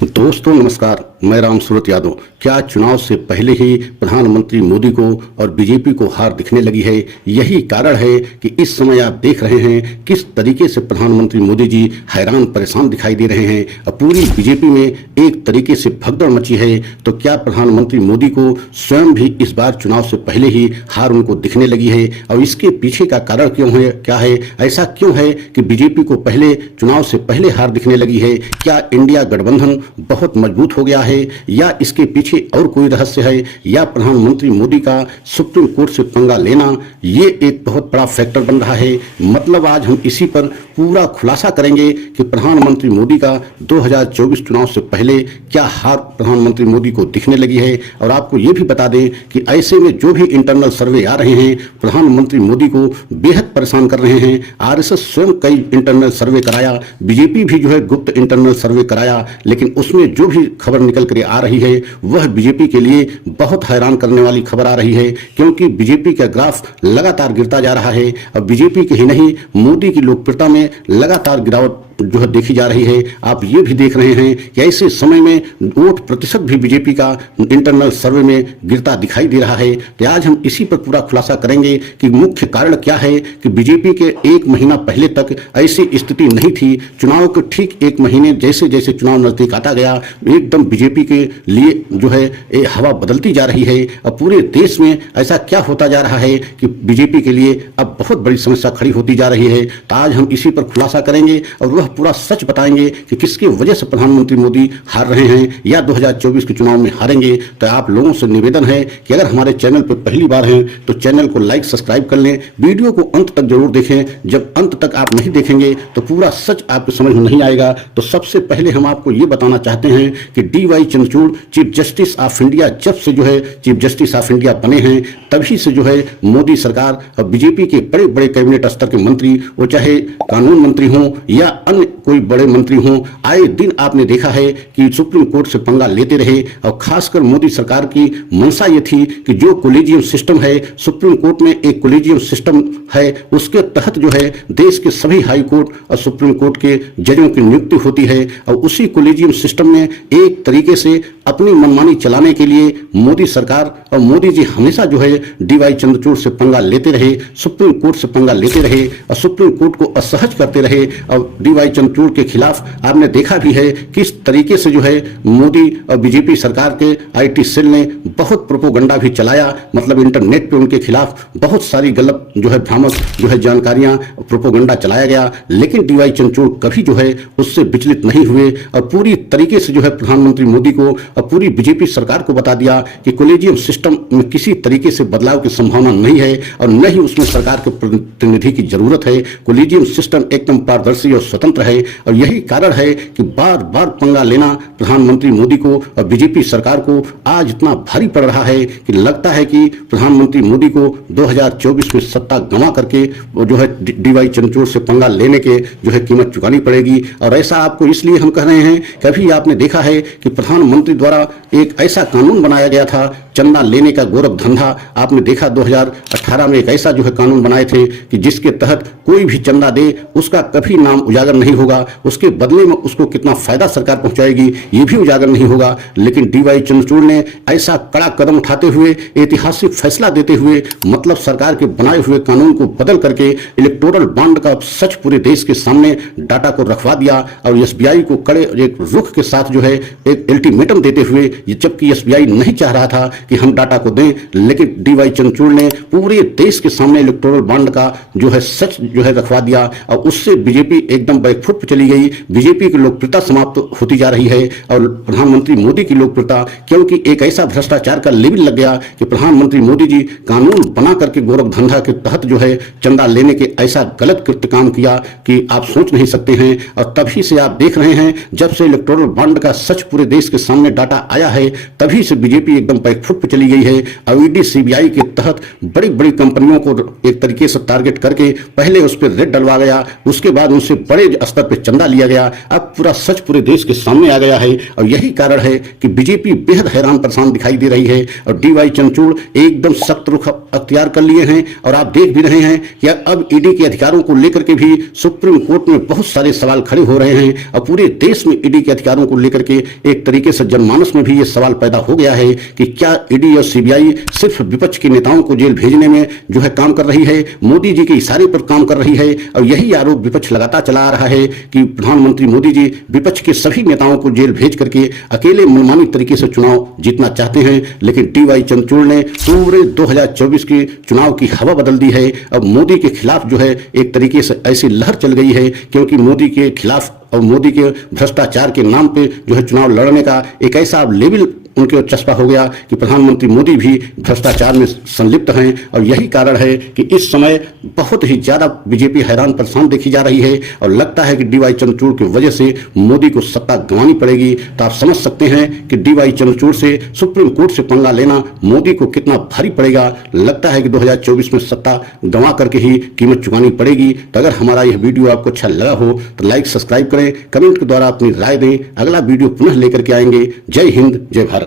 दोस्तों नमस्कार, मैं राम सूरत यादव। क्या चुनाव से पहले ही प्रधानमंत्री मोदी को और बीजेपी को हार दिखने लगी है? यही कारण है कि इस समय आप देख रहे हैं किस तरीके से प्रधानमंत्री मोदी जी हैरान परेशान दिखाई दे रहे हैं और पूरी बीजेपी में एक तरीके से भगदड़ मची है। तो क्या प्रधानमंत्री मोदी को स्वयं भी इस बार चुनाव से पहले ही हार उनको दिखने लगी है? और इसके पीछे का कारण क्यों है, क्या है, ऐसा क्यों है कि बीजेपी को पहले चुनाव से पहले हार दिखने लगी है? क्या इंडिया गठबंधन बहुत मजबूत हो गया है या इसके पीछे और कोई रहस्य है, या प्रधानमंत्री मोदी का सुप्रीम कोर्ट से पंगा लेना ये एक बहुत बड़ा फैक्टर बन रहा है? मतलब आज हम इसी पर पूरा खुलासा करेंगे कि प्रधानमंत्री मोदी का 2024 चुनाव से पहले क्या हार प्रधानमंत्री मोदी को दिखने लगी है। और आपको ये भी बता दें कि ऐसे में जो भी इंटरनल सर्वे आ रहे हैं प्रधानमंत्री मोदी को बेहद परेशान कर रहे हैं। आरएसएस स्वयं कई इंटरनल सर्वे कराया, बीजेपी भी जो है गुप्त इंटरनल सर्वे कराया, लेकिन उसमें जो भी खबर निकल कर आ रही है वह बीजेपी के लिए बहुत हैरान करने वाली खबर आ रही है, क्योंकि बीजेपी का ग्राफ लगातार गिरता जा रहा है। अब बीजेपी के ही नहीं, मोदी की लोकप्रियता में लगातार गिरावट जो है देखी जा रही है। आप ये भी देख रहे हैं कि ऐसे समय में वोट प्रतिशत भी बीजेपी का इंटरनल सर्वे में गिरता दिखाई दे रहा है। तो आज हम इसी पर पूरा खुलासा करेंगे कि मुख्य कारण क्या है कि बीजेपी के एक महीना पहले तक ऐसी स्थिति नहीं थी। चुनाव के ठीक एक महीने जैसे जैसे चुनाव नजदीक आता गया एकदम बीजेपी के लिए जो है हवा बदलती जा रही है। अब पूरे देश में ऐसा क्या होता जा रहा है कि बीजेपी के लिए अब बहुत बड़ी समस्या खड़ी होती जा रही है। तो आज हम इसी पर खुलासा करेंगे और वह पूरा सच बताएंगे कि किसकी वजह से प्रधानमंत्री मोदी हार रहे हैं या 2024 के चुनाव में हारेंगे। तो आप लोगों से निवेदन है कि अगर हमारे चैनल पर पहली बार हैं तो चैनल को लाइक सब्सक्राइब कर लें, वीडियो को अंत तक जरूर देखें। जब अंत तक आप नहीं देखेंगे तो पूरा सच आपको समझ में नहीं आएगा। तो सबसे पहले हम आपको ये बताना चाहते हैं कि DY Chandrachud chief justice of India जब से जो है चीफ जस्टिस ऑफ इंडिया बने हैं तभी से जो है मोदी सरकार और बीजेपी के बड़े बड़े कैबिनेट स्तर के मंत्री, वो चाहे कानून मंत्री हों या अन्य कोई बड़े मंत्री हों, आए दिन आपने देखा है कि सुप्रीम कोर्ट से पंगा लेते रहे। और खासकर मोदी सरकार की मंशा ये थी कि जो कोलेजियम सिस्टम है, सुप्रीम कोर्ट में एक कोलेजियम सिस्टम है, उसके तहत जो है देश के सभी हाई कोर्ट और सुप्रीम कोर्ट के जजों की नियुक्ति होती है। और उसी कोलेजियम सिस्टम में एक तरीके से अपनी मनमानी चलाने के लिए मोदी सरकार और मोदी जी हमेशा जो है DY चंद्रचूड़ से पंगा लेते रहे, सुप्रीम कोर्ट से पंगा लेते रहे और सुप्रीम कोर्ट को असहज करते रहे। और DY चंद्रचूड़ के खिलाफ आपने देखा भी है किस तरीके से जो है मोदी और बीजेपी सरकार के IT सेल ने बहुत प्रोपोगंडा भी चलाया। मतलब इंटरनेट पे उनके खिलाफ बहुत सारी गलत जो है भ्रामक जो है जानकारियां प्रोपोगंडा चलाया गया, लेकिन DY चंद्रचूड़ कभी जो है उससे विचलित नहीं हुए और पूरी तरीके से जो है प्रधानमंत्री मोदी को और पूरी बीजेपी सरकार को बता दिया कि कोलेजियम सिस्टम में किसी तरीके से बदलाव की संभावना नहीं है और न ही उसमें सरकार के प्रतिनिधि की जरूरत है। कोलेजियम सिस्टम एकदम पारदर्शी और स्वतंत्र है। और यही कारण है कि बार बार पंगा लेना प्रधानमंत्री मोदी को और बीजेपी सरकार को आज इतना भारी पड़ रहा है कि लगता है कि प्रधानमंत्री मोदी को 2024 में सत्ता गंवा करके जो है DY चंद्रचूड़ से पंगा लेने के जो है कीमत चुकानी पड़ेगी। और ऐसा आपको इसलिए हम कह रहे हैं, कभी आपने देखा है कि प्रधानमंत्री द्वारा एक ऐसा कानून बनाया गया था चंदा लेने का गौरव धंधा। आपने देखा 2018 में एक ऐसा जो है कानून बनाए थे कि जिसके तहत कोई भी चंदा दे उसका कभी नाम उजागर नहीं होगा, उसके बदले में उसको कितना फायदा सरकार पहुंचाएगी ये भी उजागर नहीं होगा। लेकिन DY चंद्रचूड़ ने ऐसा कड़ा कदम उठाते हुए, ऐतिहासिक फैसला देते हुए, मतलब सरकार के बनाए हुए कानून को बदल करके इलेक्टोरल बॉन्ड का सच पूरे देश के सामने डाटा को रखवा दिया और SBI को कड़े एक रुख के साथ जो है एक अल्टीमेटम देते हुए, जबकि SBI नहीं चाह रहा था कि हम डाटा को दें, लेकिन DY चंद्रचूड़ ने पूरे देश के सामने इलेक्टोरल बॉन्ड का जो है सच जो है रखवा दिया और उससे बीजेपी एकदम बैकफुट पर चली गई। बीजेपी की लोकप्रियता समाप्त होती जा रही है और प्रधानमंत्री मोदी की लोकप्रियता, क्योंकि एक ऐसा भ्रष्टाचार का लेवल लग गया कि प्रधानमंत्री मोदी जी कानून बना करके गोरख धंधा के तहत जो है चंदा लेने के ऐसा गलत कृत्य काम किया कि आप सोच नहीं सकते हैं। और तभी से आप देख रहे हैं जब से इलेक्टोरल बॉन्ड का सच पूरे देश के सामने डाटा आया है तभी से बीजेपी एकदम बैकफुट पे चली गई है। और ईडी सीबीआई के तहत बड़ी बड़ी कंपनियों को एक तरीके से टारगेट करके पहले उस पर रेड डलवा गया, उसके बाद उनसे बड़े स्तर पर चंदा लिया गया। अब पूरा सच पूरे देश के सामने आ गया है और यही कारण है कि बीजेपी बेहद हैरान परेशान दिखाई दे रही है और डीवाई चंद्रचूड़ एकदम सख्त रुख अख्तियार कर लिए हैं। और आप देख भी रहे हैं कि अब ईडी के अधिकारों को लेकर के भी सुप्रीम कोर्ट में बहुत सारे सवाल खड़े हो रहे हैं और पूरे देश में ईडी के अधिकारों को लेकर के एक तरीके से जनमानस में भी ये सवाल पैदा हो गया है कि क्या ईडी और सीबीआई सिर्फ विपक्ष के नेताओं को जेल भेजने में जो है काम कर रही है, मोदी जी के इशारे पर काम कर रही है। और यही आरोप विपक्ष लगातार चला आ रहा है कि प्रधानमंत्री मोदी जी विपक्ष के सभी नेताओं को जेल भेज करके अकेले मनमानी तरीके से चुनाव जीतना चाहते हैं। लेकिन डीवाई चंद्रचूड़ ने पूरे 2024 के चुनाव की हवा बदल दी है। अब मोदी के खिलाफ जो है एक तरीके से ऐसी लहर चल गई है क्योंकि मोदी के खिलाफ और मोदी के भ्रष्टाचार के नाम पे जो है चुनाव लड़ने का एक ऐसा लेवल उनके चस्पा हो गया कि प्रधानमंत्री मोदी भी भ्रष्टाचार में संलिप्त हैं। और यही कारण है कि इस समय बहुत ही ज्यादा बीजेपी हैरान परेशान देखी जा रही है और लगता है कि डीवाई चंद्रचूड़ की वजह से मोदी को सत्ता गंवानी पड़ेगी। तो आप समझ सकते हैं कि डीवाई चंद्रचूड़ से सुप्रीम कोर्ट से पंगा लेना मोदी को कितना भारी पड़ेगा। लगता है कि 2024 में सत्ता गंवा करके ही कीमत चुकानी पड़ेगी। तो अगर हमारा यह वीडियो आपको अच्छा लगा हो तो लाइक सब्सक्राइब करें, कमेंट के द्वारा अपनी राय दें। अगला वीडियो पुनः लेकर के आएंगे। जय हिंद, जय भारत।